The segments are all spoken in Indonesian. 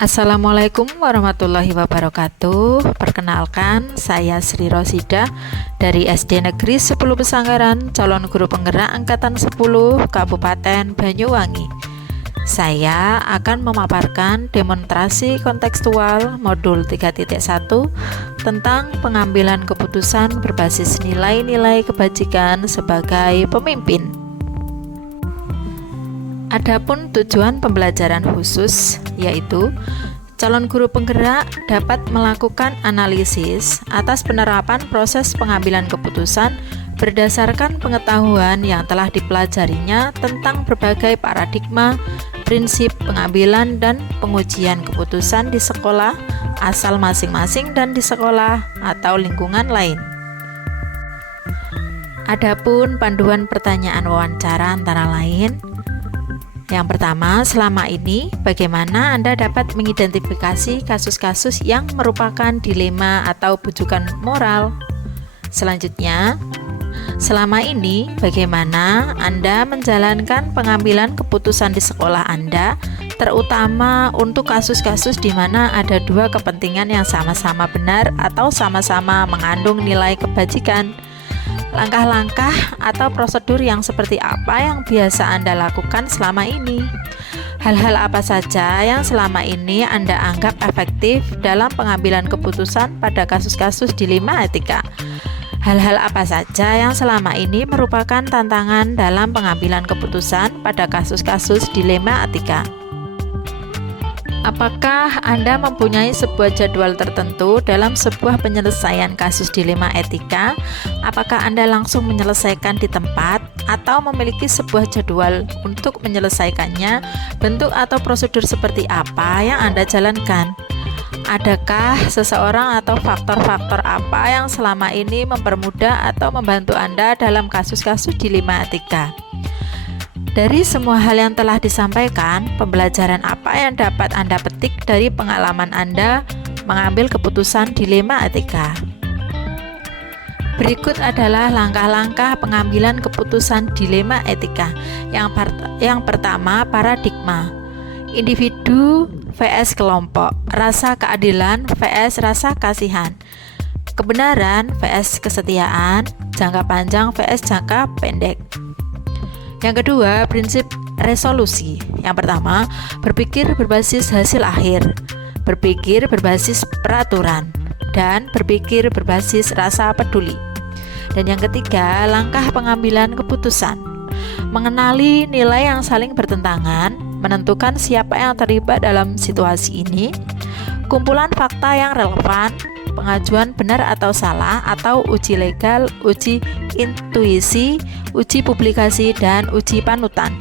Assalamualaikum warahmatullahi wabarakatuh. Perkenalkan, saya Sri Rosida dari SD Negeri 10 Pesanggaran, calon guru penggerak angkatan 10 Kabupaten Banyuwangi. Saya akan memaparkan demonstrasi kontekstual modul 3.1 tentang pengambilan keputusan berbasis nilai-nilai kebajikan sebagai pemimpin. Adapun tujuan pembelajaran khusus yaitu calon guru penggerak dapat melakukan analisis atas penerapan proses pengambilan keputusan berdasarkan pengetahuan yang telah dipelajarinya tentang berbagai paradigma, prinsip pengambilan dan pengujian keputusan di sekolah asal masing-masing dan di sekolah atau lingkungan lain. Adapun panduan pertanyaan wawancara antara lain: yang pertama, selama ini bagaimana Anda dapat mengidentifikasi kasus-kasus yang merupakan dilema atau bujukan moral? Selanjutnya, selama ini bagaimana Anda menjalankan pengambilan keputusan di sekolah Anda, terutama untuk kasus-kasus di mana ada dua kepentingan yang sama-sama benar atau sama-sama mengandung nilai kebajikan? Langkah-langkah atau prosedur yang seperti apa yang biasa Anda lakukan selama ini? Hal-hal apa saja yang selama ini Anda anggap efektif dalam pengambilan keputusan pada kasus-kasus dilema etika? Hal-hal apa saja yang selama ini merupakan tantangan dalam pengambilan keputusan pada kasus-kasus dilema etika? Apakah Anda mempunyai sebuah jadwal tertentu dalam sebuah penyelesaian kasus dilema etika? Apakah Anda langsung menyelesaikan di tempat atau memiliki sebuah jadwal untuk menyelesaikannya? Bentuk atau prosedur seperti apa yang Anda jalankan? Adakah seseorang atau faktor-faktor apa yang selama ini mempermudah atau membantu Anda dalam kasus-kasus dilema etika? Dari semua hal yang telah disampaikan, pembelajaran apa yang dapat Anda petik dari pengalaman Anda mengambil keputusan dilema etika? Berikut adalah langkah-langkah pengambilan keputusan dilema etika. Yang pertama, paradigma. Individu vs kelompok, rasa keadilan vs rasa kasihan, kebenaran vs kesetiaan, jangka panjang vs jangka pendek. Yang kedua, prinsip resolusi. Yang pertama, berpikir berbasis hasil akhir, berpikir berbasis peraturan, dan berpikir berbasis rasa peduli. Dan yang ketiga, langkah pengambilan keputusan. Mengenali nilai yang saling bertentangan, menentukan siapa yang terlibat dalam situasi ini, kumpulan fakta yang relevan, pengajuan benar atau salah atau uji legal, uji intuisi, uji publikasi, dan uji panutan.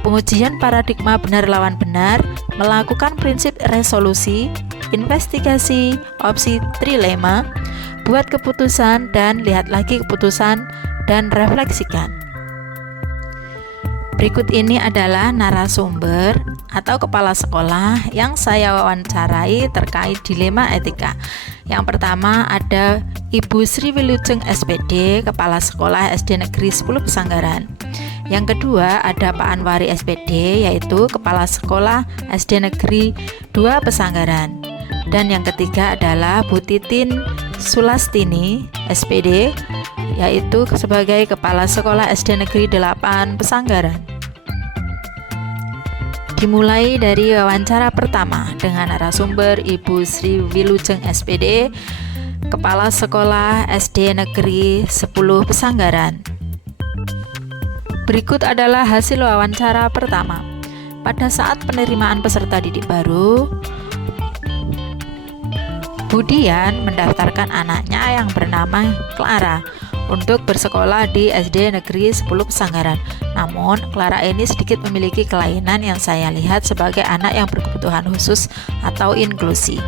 Pengujian paradigma benar lawan benar, melakukan prinsip resolusi, investigasi, opsi trilema, buat keputusan dan lihat lagi keputusan dan refleksikan. Berikut ini adalah narasumber atau kepala sekolah yang saya wawancarai terkait dilema etika. Yang pertama ada Ibu Sri Wilujeng SPD, Kepala Sekolah SD Negeri 10 Pesanggaran. Yang kedua ada Pak Anwari SPD, yaitu Kepala Sekolah SD Negeri 2 Pesanggaran. Dan yang ketiga adalah Bu Titin Sulastini SPD, yaitu sebagai Kepala Sekolah SD Negeri 8 Pesanggaran. Dimulai dari wawancara pertama dengan narasumber Ibu Sri Wilujeng SPD, Kepala Sekolah SD Negeri 10 Pesanggaran. Berikut adalah hasil wawancara pertama. Pada saat penerimaan peserta didik baru, Bu Dian mendaftarkan anaknya yang bernama Clara untuk bersekolah di SD Negeri 10 Pesanggaran. Namun, Clara ini sedikit memiliki kelainan yang saya lihat sebagai anak yang berkebutuhan khusus atau inklusi.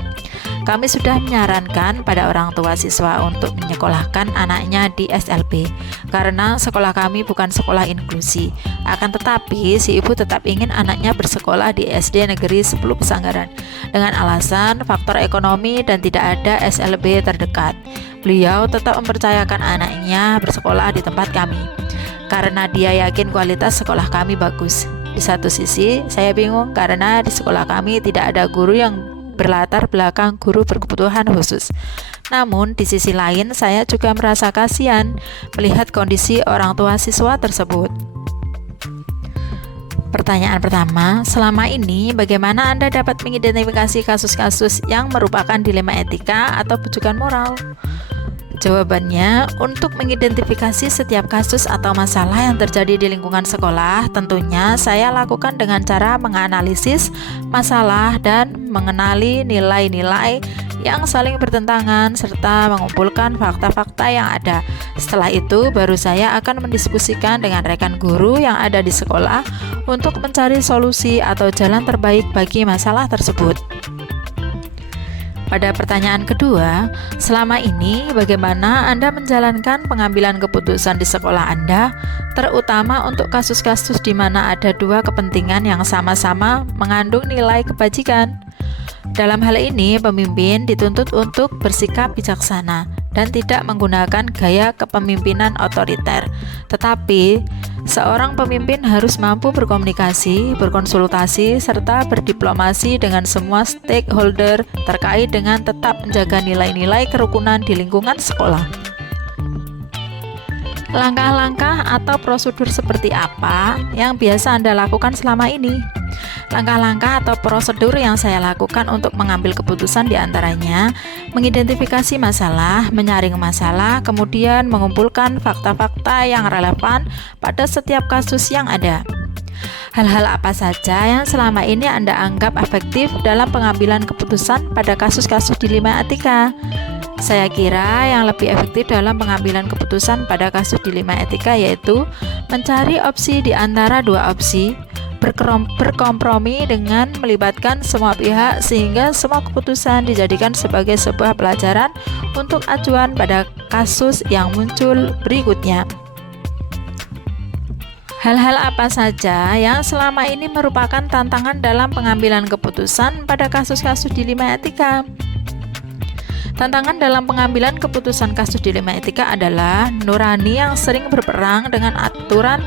Kami sudah menyarankan pada orang tua siswa untuk menyekolahkan anaknya di SLB karena sekolah kami bukan sekolah inklusi. Akan tetapi, si ibu tetap ingin anaknya bersekolah di SD Negeri 10 Pesanggaran dengan alasan faktor ekonomi dan tidak ada SLB terdekat. Beliau tetap mempercayakan anaknya bersekolah di tempat kami karena dia yakin kualitas sekolah kami bagus. Di satu sisi, saya bingung karena di sekolah kami tidak ada guru yang berlatar belakang guru berkebutuhan khusus. Namun, di sisi lain, saya juga merasa kasihan melihat kondisi orang tua siswa tersebut. Pertanyaan pertama, selama ini bagaimana Anda dapat mengidentifikasi kasus-kasus yang merupakan dilema etika atau bujukan moral? Jawabannya, untuk mengidentifikasi setiap kasus atau masalah yang terjadi di lingkungan sekolah, tentunya saya lakukan dengan cara menganalisis masalah dan mengenali nilai-nilai yang saling bertentangan serta mengumpulkan fakta-fakta yang ada. Setelah itu, baru saya akan mendiskusikan dengan rekan guru yang ada di sekolah untuk mencari solusi atau jalan terbaik bagi masalah tersebut. Pada pertanyaan kedua, selama ini bagaimana Anda menjalankan pengambilan keputusan di sekolah Anda, terutama untuk kasus-kasus di mana ada dua kepentingan yang sama-sama mengandung nilai kebajikan? Dalam hal ini, pemimpin dituntut untuk bersikap bijaksana dan tidak menggunakan gaya kepemimpinan otoriter. Tetapi, seorang pemimpin harus mampu berkomunikasi, berkonsultasi, serta berdiplomasi dengan semua stakeholder terkait dengan tetap menjaga nilai-nilai kerukunan di lingkungan sekolah. Langkah-langkah atau prosedur seperti apa yang biasa Anda lakukan selama ini? Langkah-langkah atau prosedur yang saya lakukan untuk mengambil keputusan diantaranya mengidentifikasi masalah, menyaring masalah, kemudian mengumpulkan fakta-fakta yang relevan pada setiap kasus yang ada. Hal-hal apa saja yang selama ini Anda anggap efektif dalam pengambilan keputusan pada kasus-kasus dilema etika? Saya kira yang lebih efektif dalam pengambilan keputusan pada kasus dilema etika yaitu mencari opsi di antara dua opsi, berkompromi dengan melibatkan semua pihak sehingga semua keputusan dijadikan sebagai sebuah pelajaran untuk acuan pada kasus yang muncul berikutnya. Hal-hal apa saja yang selama ini merupakan tantangan dalam pengambilan keputusan pada kasus-kasus dilema etika? Tantangan dalam pengambilan keputusan kasus dilema etika adalah nurani yang sering berperang dengan aturan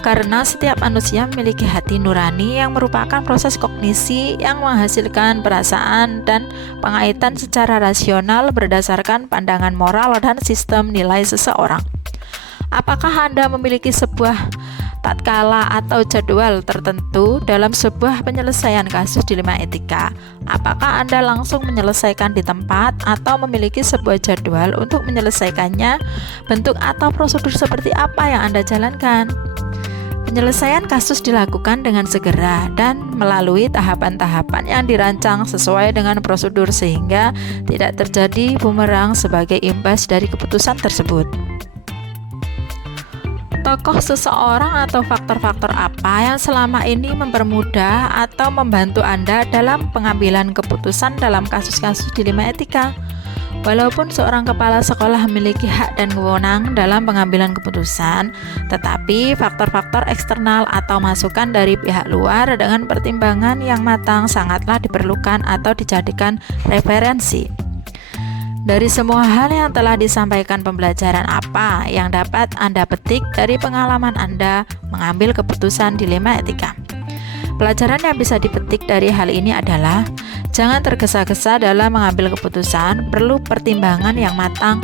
karena setiap manusia memiliki hati nurani yang merupakan proses kognisi yang menghasilkan perasaan dan pengaitan secara rasional berdasarkan pandangan moral dan sistem nilai seseorang. Apakah Anda memiliki sebuah tatkala atau jadwal tertentu dalam sebuah penyelesaian kasus dilema etika? Apakah Anda langsung menyelesaikan di tempat atau memiliki sebuah jadwal untuk menyelesaikannya? Bentuk atau prosedur seperti apa yang Anda jalankan? Penyelesaian kasus dilakukan dengan segera dan melalui tahapan-tahapan yang dirancang sesuai dengan prosedur sehingga tidak terjadi bumerang sebagai imbas dari keputusan tersebut. Tokoh seseorang atau faktor-faktor apa yang selama ini mempermudah atau membantu Anda dalam pengambilan keputusan dalam kasus-kasus dilema etika? Walaupun seorang kepala sekolah memiliki hak dan wewenang dalam pengambilan keputusan, tetapi faktor-faktor eksternal atau masukan dari pihak luar dengan pertimbangan yang matang sangatlah diperlukan atau dijadikan referensi. Dari semua hal yang telah disampaikan, pembelajaran apa yang dapat Anda petik dari pengalaman Anda mengambil keputusan dilema etika? Pelajaran yang bisa dipetik dari hal ini adalah jangan tergesa-gesa dalam mengambil keputusan, perlu pertimbangan yang matang,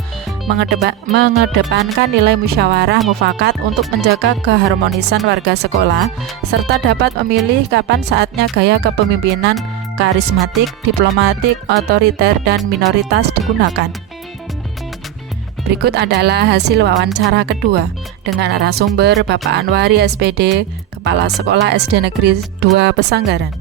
mengedepankan nilai musyawarah mufakat untuk menjaga keharmonisan warga sekolah, serta dapat memilih kapan saatnya gaya kepemimpinan karismatik, diplomatik, otoriter, dan minoritas digunakan. Berikut adalah hasil wawancara kedua dengan narasumber Bapak Anwari SPD, Kepala Sekolah SD Negeri 2 Pesanggaran.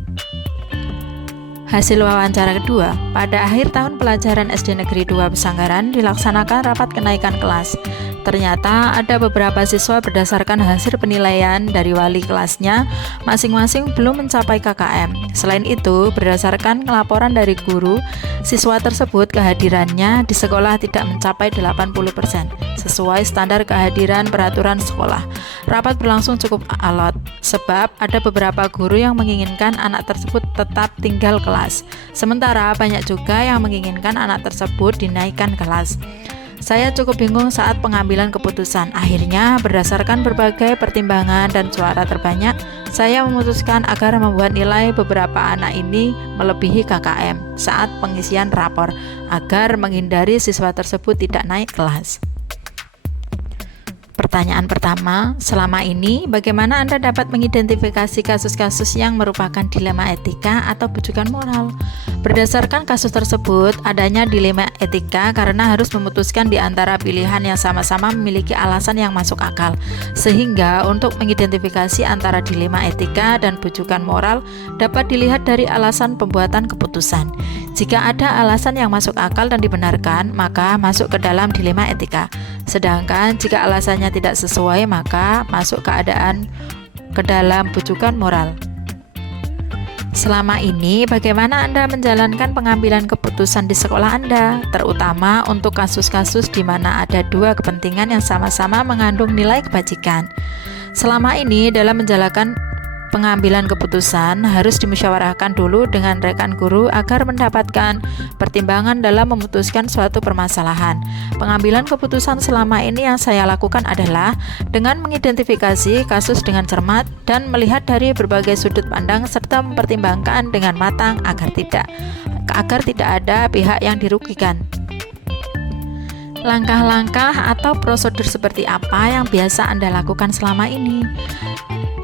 Hasil wawancara kedua, pada akhir tahun pelajaran SD Negeri 2 Pesanggaran dilaksanakan rapat kenaikan kelas. Ternyata ada beberapa siswa berdasarkan hasil penilaian dari wali kelasnya masing-masing belum mencapai KKM. Selain itu, berdasarkan laporan dari guru, siswa tersebut kehadirannya di sekolah tidak mencapai 80% sesuai standar kehadiran peraturan sekolah. Rapat berlangsung cukup alot sebab ada beberapa guru yang menginginkan anak tersebut tetap tinggal kelas. Sementara banyak juga yang menginginkan anak tersebut dinaikkan kelas. Saya cukup bingung saat pengambilan keputusan. Akhirnya, berdasarkan berbagai pertimbangan dan suara terbanyak, saya memutuskan agar membuat nilai beberapa anak ini melebihi KKM saat pengisian rapor agar menghindari siswa tersebut tidak naik kelas. Pertanyaan pertama, selama ini bagaimana Anda dapat mengidentifikasi kasus-kasus yang merupakan dilema etika atau bujukan moral? Berdasarkan kasus tersebut, adanya dilema etika karena harus memutuskan di antara pilihan yang sama-sama memiliki alasan yang masuk akal. Sehingga untuk mengidentifikasi antara dilema etika dan bujukan moral dapat dilihat dari alasan pembuatan keputusan. Jika ada alasan yang masuk akal dan dibenarkan, maka masuk ke dalam dilema etika. Sedangkan jika alasannya tidak sesuai, maka masuk ke dalam bujukan moral. Selama ini, bagaimana Anda menjalankan pengambilan keputusan di sekolah Anda, terutama untuk kasus-kasus di mana ada dua kepentingan yang sama-sama mengandung nilai kebajikan? Selama ini, dalam menjalankan pengambilan keputusan harus dimusyawarahkan dulu dengan rekan guru agar mendapatkan pertimbangan dalam memutuskan suatu permasalahan. Pengambilan keputusan selama ini yang saya lakukan adalah dengan mengidentifikasi kasus dengan cermat dan melihat dari berbagai sudut pandang serta mempertimbangkan dengan matang agar tidak ada pihak yang dirugikan. Langkah-langkah atau prosedur seperti apa yang biasa Anda lakukan selama ini?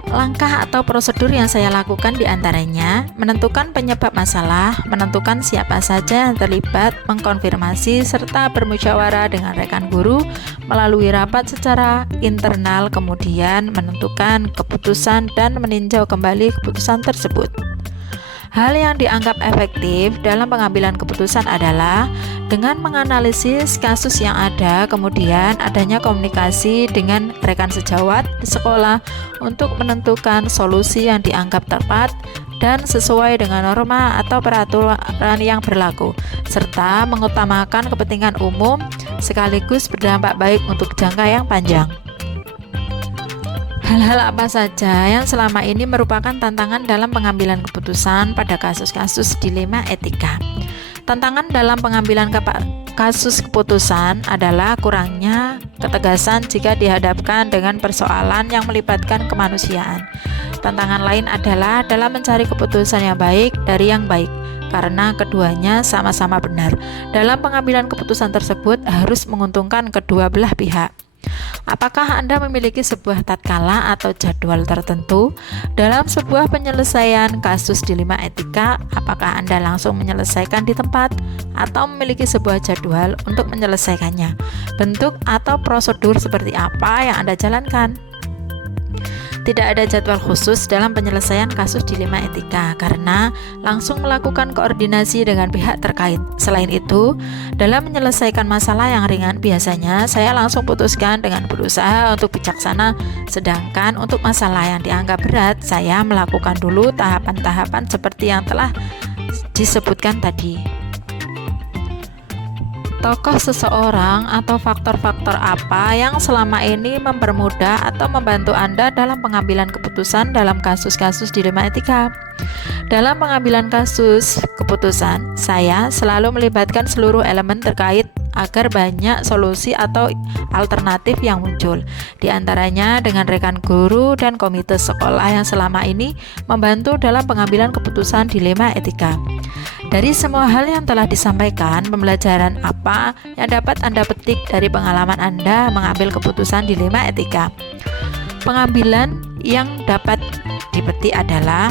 Langkah atau prosedur yang saya lakukan diantaranya menentukan penyebab masalah, menentukan siapa saja yang terlibat, mengkonfirmasi serta bermusyawarah dengan rekan guru melalui rapat secara internal, kemudian menentukan keputusan dan meninjau kembali keputusan tersebut. Hal yang dianggap efektif dalam pengambilan keputusan adalah dengan menganalisis kasus yang ada, kemudian adanya komunikasi dengan rekan sejawat di sekolah untuk menentukan solusi yang dianggap tepat dan sesuai dengan norma atau peraturan yang berlaku, serta mengutamakan kepentingan umum sekaligus berdampak baik untuk jangka yang panjang. Hal-hal apa saja yang selama ini merupakan tantangan dalam pengambilan keputusan pada kasus-kasus dilema etika? Tantangan dalam pengambilan kasus keputusan adalah kurangnya ketegasan jika dihadapkan dengan persoalan yang melibatkan kemanusiaan. Tantangan lain adalah dalam mencari keputusan yang baik dari yang baik, karena keduanya sama-sama benar. Dalam pengambilan keputusan tersebut harus menguntungkan kedua belah pihak. Apakah Anda memiliki sebuah tatkala atau jadwal tertentu dalam sebuah penyelesaian kasus dilema etika? Apakah Anda langsung menyelesaikan di tempat atau memiliki sebuah jadwal untuk menyelesaikannya? Bentuk atau prosedur seperti apa yang Anda jalankan? Tidak ada jadwal khusus dalam penyelesaian kasus dilema etika karena langsung melakukan koordinasi dengan pihak terkait. Selain itu, dalam menyelesaikan masalah yang ringan biasanya saya langsung putuskan dengan berusaha untuk bijaksana, sedangkan untuk masalah yang dianggap berat saya melakukan dulu tahapan-tahapan seperti yang telah disebutkan tadi. Tokoh seseorang atau faktor-faktor apa yang selama ini mempermudah atau membantu Anda dalam pengambilan keputusan dalam kasus-kasus dilema etika? Dalam pengambilan kasus keputusan, saya selalu melibatkan seluruh elemen terkait agar banyak solusi atau alternatif yang muncul. Di antaranya dengan rekan guru dan komite sekolah yang selama ini membantu dalam pengambilan keputusan dilema etika. Dari semua hal yang telah disampaikan, pembelajaran apa yang dapat Anda petik dari pengalaman Anda mengambil keputusan dilema etika? Pengambilan yang dapat dipetik adalah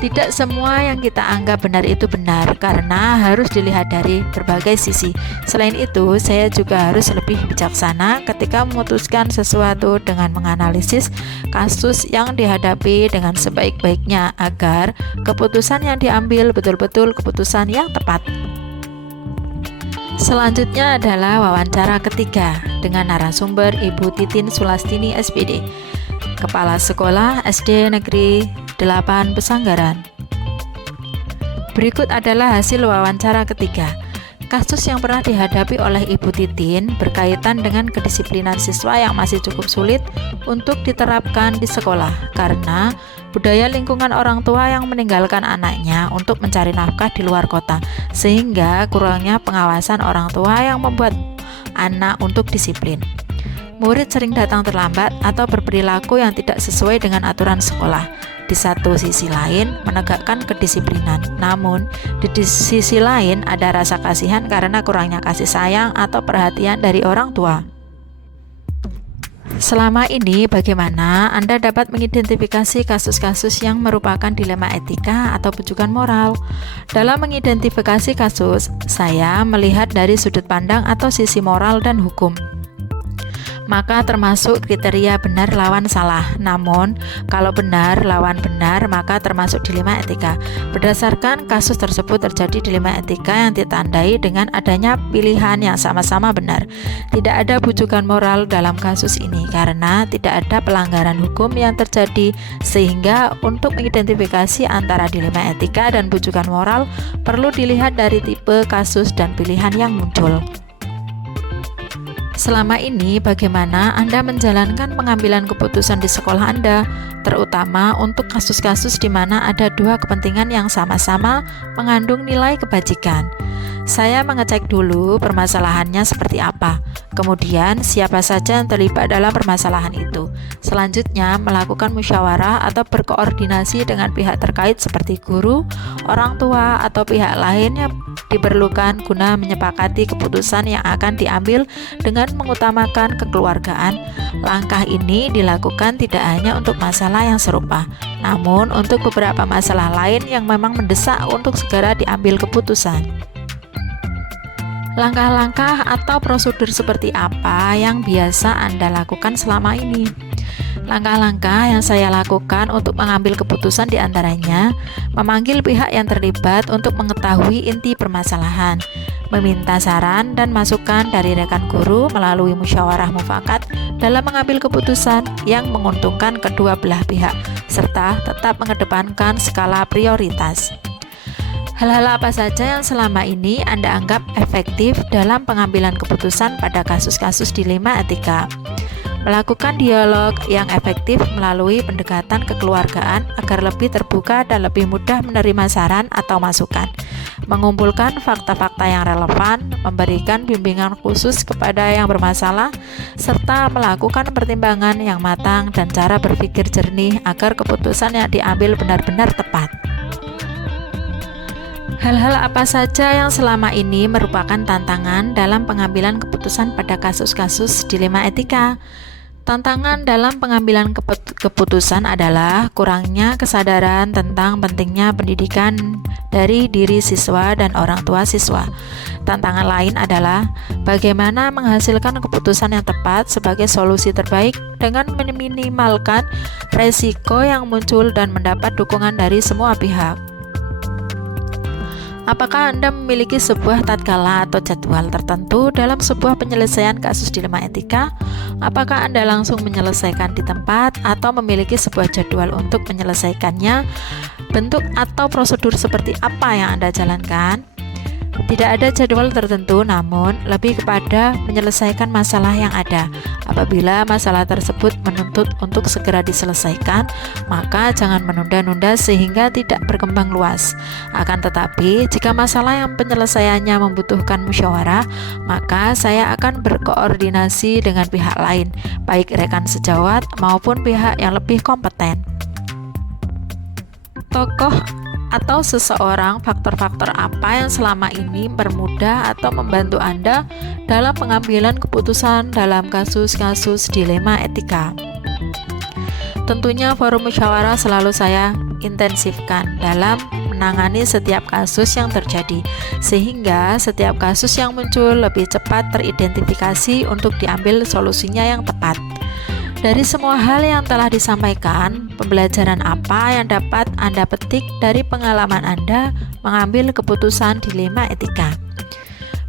tidak semua yang kita anggap benar itu benar karena harus dilihat dari berbagai sisi. Selain itu, saya juga harus lebih bijaksana ketika memutuskan sesuatu dengan menganalisis kasus yang dihadapi dengan sebaik-baiknya agar keputusan yang diambil betul-betul keputusan yang tepat. Selanjutnya adalah wawancara ketiga dengan narasumber Ibu Titin Sulastini SPD, Kepala Sekolah SD Negeri 8 Pesanggaran. Berikut adalah hasil wawancara ketiga. Kasus yang pernah dihadapi oleh Ibu Titin berkaitan dengan kedisiplinan siswa yang masih cukup sulit untuk diterapkan di sekolah karena budaya lingkungan orang tua yang meninggalkan anaknya untuk mencari nafkah di luar kota, sehingga kurangnya pengawasan orang tua yang membuat anak untuk disiplin. murid sering datang terlambat atau berperilaku yang tidak sesuai dengan aturan sekolah. Di satu sisi lain, menegakkan kedisiplinan. Namun, di sisi lain ada rasa kasihan karena kurangnya kasih sayang atau perhatian dari orang tua. Selama ini, bagaimana Anda dapat mengidentifikasi kasus-kasus yang merupakan dilema etika atau bujukan moral? Dalam mengidentifikasi kasus, saya melihat dari sudut pandang atau sisi moral dan hukum. Maka termasuk kriteria benar lawan salah. Namun, kalau benar lawan benar, maka termasuk dilema etika. Berdasarkan kasus tersebut terjadi dilema etika yang ditandai dengan adanya pilihan yang sama-sama benar. Tidak ada bujukan moral dalam kasus ini karena tidak ada pelanggaran hukum yang terjadi, sehingga untuk mengidentifikasi antara dilema etika dan bujukan moral perlu dilihat dari tipe kasus dan pilihan yang muncul. Selama ini, bagaimana Anda menjalankan pengambilan keputusan di sekolah Anda, terutama untuk kasus-kasus di mana ada dua kepentingan yang sama-sama mengandung nilai kebajikan? Saya mengecek dulu permasalahannya seperti apa, kemudian siapa saja yang terlibat dalam permasalahan itu. Selanjutnya, melakukan musyawarah atau berkoordinasi dengan pihak terkait seperti guru, orang tua, atau pihak lain yang diperlukan guna menyepakati keputusan yang akan diambil dengan mengutamakan kekeluargaan. Langkah ini dilakukan tidak hanya untuk masalah yang serupa, namun untuk beberapa masalah lain yang memang mendesak untuk segera diambil keputusan. Langkah-langkah atau prosedur seperti apa yang biasa Anda lakukan selama ini? Langkah-langkah yang saya lakukan untuk mengambil keputusan diantaranya memanggil pihak yang terlibat untuk mengetahui inti permasalahan, meminta saran dan masukan dari rekan guru melalui musyawarah mufakat dalam mengambil keputusan yang menguntungkan kedua belah pihak, serta tetap mengedepankan skala prioritas. Hal-hal apa saja yang selama ini Anda anggap efektif dalam pengambilan keputusan pada kasus-kasus dilema etika? Melakukan dialog yang efektif melalui pendekatan kekeluargaan agar lebih terbuka dan lebih mudah menerima saran atau masukan. Mengumpulkan fakta-fakta yang relevan, memberikan bimbingan khusus kepada yang bermasalah, serta melakukan pertimbangan yang matang dan cara berpikir jernih agar keputusan yang diambil benar-benar tepat. Hal-hal apa saja yang selama ini merupakan tantangan dalam pengambilan keputusan pada kasus-kasus dilema etika? Tantangan dalam pengambilan keputusan adalah kurangnya kesadaran tentang pentingnya pendidikan dari diri siswa dan orang tua siswa. Tantangan lain adalah bagaimana menghasilkan keputusan yang tepat sebagai solusi terbaik dengan meminimalkan resiko yang muncul dan mendapat dukungan dari semua pihak. Apakah Anda memiliki sebuah tatkala atau jadwal tertentu dalam sebuah penyelesaian kasus dilema etika? Apakah Anda langsung menyelesaikan di tempat atau memiliki sebuah jadwal untuk menyelesaikannya? Bentuk atau prosedur seperti apa yang Anda jalankan? Tidak ada jadwal tertentu, namun lebih kepada menyelesaikan masalah yang ada. Apabila masalah tersebut menuntut untuk segera diselesaikan, maka jangan menunda-nunda sehingga tidak berkembang luas. Akan tetapi, jika masalah yang penyelesaiannya membutuhkan musyawarah, maka saya akan berkoordinasi dengan pihak lain, baik rekan sejawat maupun pihak yang lebih kompeten. Tokoh atau seseorang, faktor-faktor apa yang selama ini mempermudah atau membantu Anda dalam pengambilan keputusan dalam kasus-kasus dilema etika? Tentunya forum musyawarah selalu saya intensifkan dalam menangani setiap kasus yang terjadi, sehingga setiap kasus yang muncul lebih cepat teridentifikasi untuk diambil solusinya yang tepat. Dari semua hal yang telah disampaikan, pembelajaran apa yang dapat Anda petik dari pengalaman Anda mengambil keputusan dilema etika?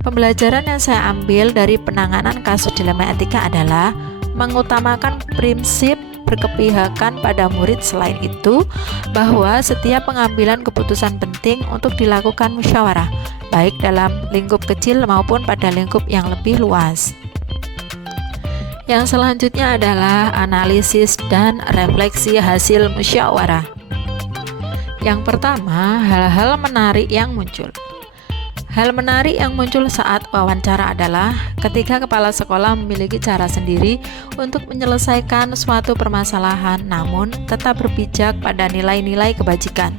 Pembelajaran yang saya ambil dari penanganan kasus dilema etika adalah mengutamakan prinsip berkepihakan pada murid. Selain itu, bahwa setiap pengambilan keputusan penting untuk dilakukan musyawarah, baik dalam lingkup kecil maupun pada lingkup yang lebih luas. Yang selanjutnya adalah analisis dan refleksi hasil musyawarah. Yang pertama, hal-hal menarik yang muncul. Hal menarik yang muncul saat wawancara adalah ketika kepala sekolah memiliki cara sendiri untuk menyelesaikan suatu permasalahan, namun tetap berpijak pada nilai-nilai kebajikan.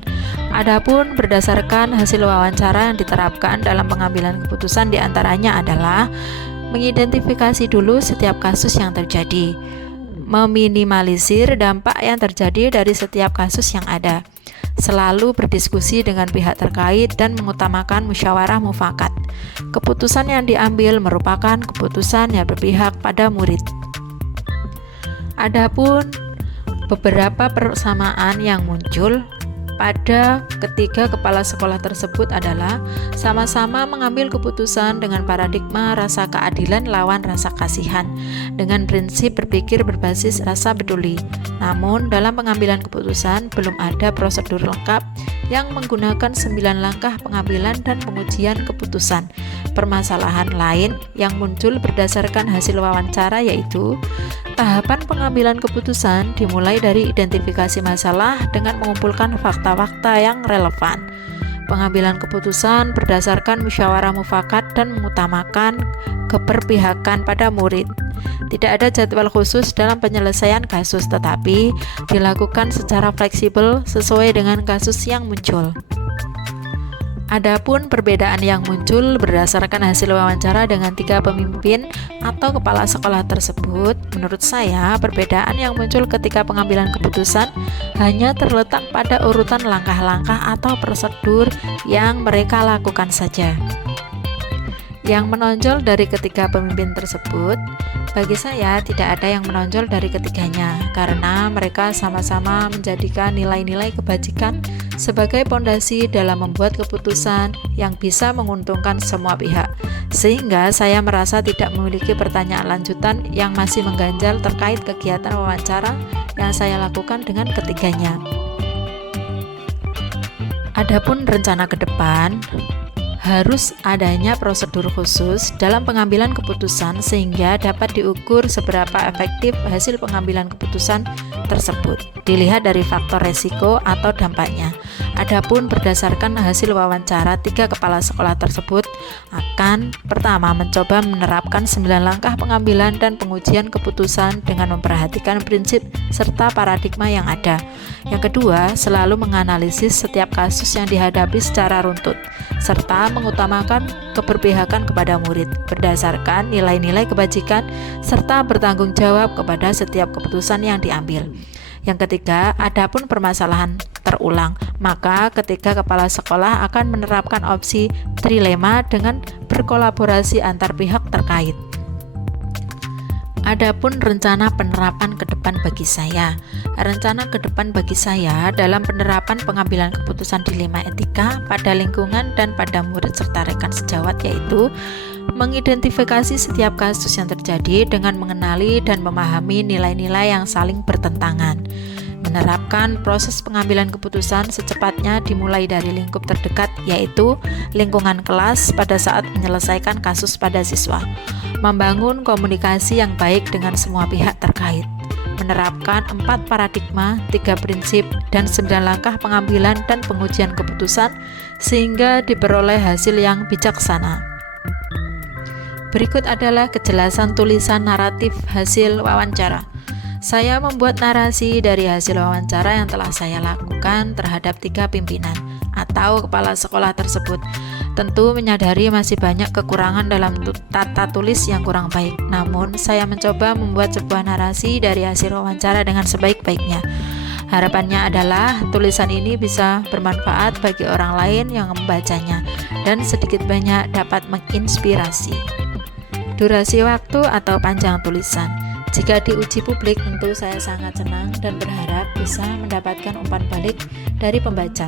Adapun berdasarkan hasil wawancara yang diterapkan dalam pengambilan keputusan diantaranya adalah mengidentifikasi dulu setiap kasus yang terjadi, meminimalisir dampak yang terjadi dari setiap kasus yang ada, selalu berdiskusi dengan pihak terkait dan mengutamakan musyawarah mufakat. Keputusan yang diambil merupakan keputusan yang berpihak pada murid. Adapun beberapa persamaan yang muncul pada ketiga kepala sekolah tersebut adalah sama-sama mengambil keputusan dengan paradigma rasa keadilan lawan rasa kasihan, dengan prinsip berpikir berbasis rasa peduli. Namun dalam pengambilan keputusan belum ada prosedur lengkap yang menggunakan 9 langkah pengambilan dan pengujian keputusan. Permasalahan lain yang muncul berdasarkan hasil wawancara yaitu tahapan pengambilan keputusan dimulai dari identifikasi masalah dengan mengumpulkan fakta-fakta yang relevan. Pengambilan keputusan berdasarkan musyawarah mufakat dan mengutamakan keberpihakan pada murid. Tidak ada jadwal khusus dalam penyelesaian kasus, tetapi dilakukan secara fleksibel sesuai dengan kasus yang muncul. Adapun perbedaan yang muncul berdasarkan hasil wawancara dengan 3 pemimpin atau kepala sekolah tersebut, menurut saya perbedaan yang muncul ketika pengambilan keputusan hanya terletak pada urutan langkah-langkah atau prosedur yang mereka lakukan saja. Yang menonjol dari ketiga pemimpin tersebut, bagi saya tidak ada yang menonjol dari ketiganya, karena mereka sama-sama menjadikan nilai-nilai kebajikan sebagai pondasi dalam membuat keputusan yang bisa menguntungkan semua pihak. Sehingga saya merasa tidak memiliki pertanyaan lanjutan yang masih mengganjal terkait kegiatan wawancara yang saya lakukan dengan ketiganya. Adapun rencana ke depan, harus adanya prosedur khusus dalam pengambilan keputusan sehingga dapat diukur seberapa efektif hasil pengambilan keputusan tersebut dilihat dari faktor resiko atau dampaknya. Adapun berdasarkan hasil wawancara 3 kepala sekolah tersebut akan pertama mencoba menerapkan 9 langkah pengambilan dan pengujian keputusan dengan memperhatikan prinsip serta paradigma yang ada. Yang kedua, selalu menganalisis setiap kasus yang dihadapi secara runtut serta mengutamakan keberpihakan kepada murid berdasarkan nilai-nilai kebajikan serta bertanggung jawab kepada setiap keputusan yang diambil. Yang ketiga, adapun permasalahan terulang, maka ketiga kepala sekolah akan menerapkan opsi trilema dengan berkolaborasi antar pihak terkait. Adapun rencana penerapan ke depan bagi saya. Rencana ke depan bagi saya dalam penerapan pengambilan keputusan dilema etika pada lingkungan dan pada murid serta rekan sejawat yaitu mengidentifikasi setiap kasus yang terjadi dengan mengenali dan memahami nilai-nilai yang saling bertentangan. Menerapkan proses pengambilan keputusan secepatnya dimulai dari lingkup terdekat yaitu lingkungan kelas pada saat menyelesaikan kasus pada siswa. Membangun komunikasi yang baik dengan semua pihak terkait. Menerapkan 4 paradigma, 3 prinsip, dan 9 langkah pengambilan dan pengujian keputusan sehingga diperoleh hasil yang bijaksana. Berikut adalah kejelasan tulisan naratif hasil wawancara. Saya membuat narasi dari hasil wawancara yang telah saya lakukan terhadap 3 pimpinan atau kepala sekolah tersebut. Tentu menyadari masih banyak kekurangan dalam tata tulis yang kurang baik. Namun, saya mencoba membuat sebuah narasi dari hasil wawancara dengan sebaik-baiknya. Harapannya adalah tulisan ini bisa bermanfaat bagi orang lain yang membacanya dan sedikit banyak dapat menginspirasi. Durasi waktu atau panjang tulisan. Jika diuji publik tentu saya sangat senang dan berharap bisa mendapatkan umpan balik dari pembaca.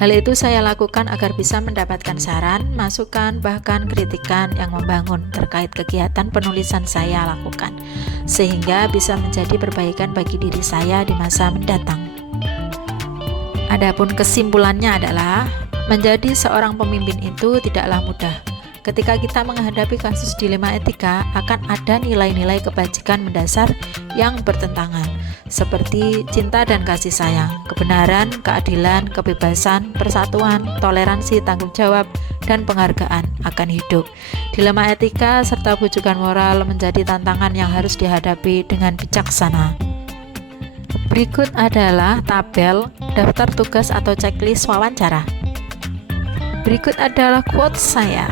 Hal itu saya lakukan agar bisa mendapatkan saran, masukan, bahkan kritikan yang membangun terkait kegiatan penulisan saya lakukan, sehingga bisa menjadi perbaikan bagi diri saya di masa mendatang. Adapun kesimpulannya adalah, menjadi seorang pemimpin itu tidaklah mudah. Ketika kita menghadapi kasus dilema etika, akan ada nilai-nilai kebajikan mendasar yang bertentangan, seperti cinta dan kasih sayang, kebenaran, keadilan, kebebasan, persatuan, toleransi, tanggung jawab, dan penghargaan akan hidup. Dilema etika serta bujukan moral menjadi tantangan yang harus dihadapi dengan bijaksana. Berikut adalah tabel daftar tugas atau checklist wawancara. Berikut adalah quotes saya.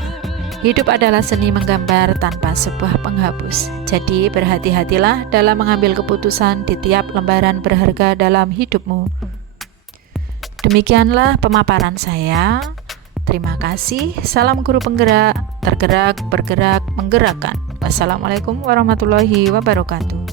Hidup adalah seni menggambar tanpa sebuah penghapus. Jadi berhati-hatilah dalam mengambil keputusan di tiap lembaran berharga dalam hidupmu. Demikianlah pemaparan saya. Terima kasih. Salam guru penggerak, tergerak, bergerak, menggerakkan. Wassalamualaikum warahmatullahi wabarakatuh.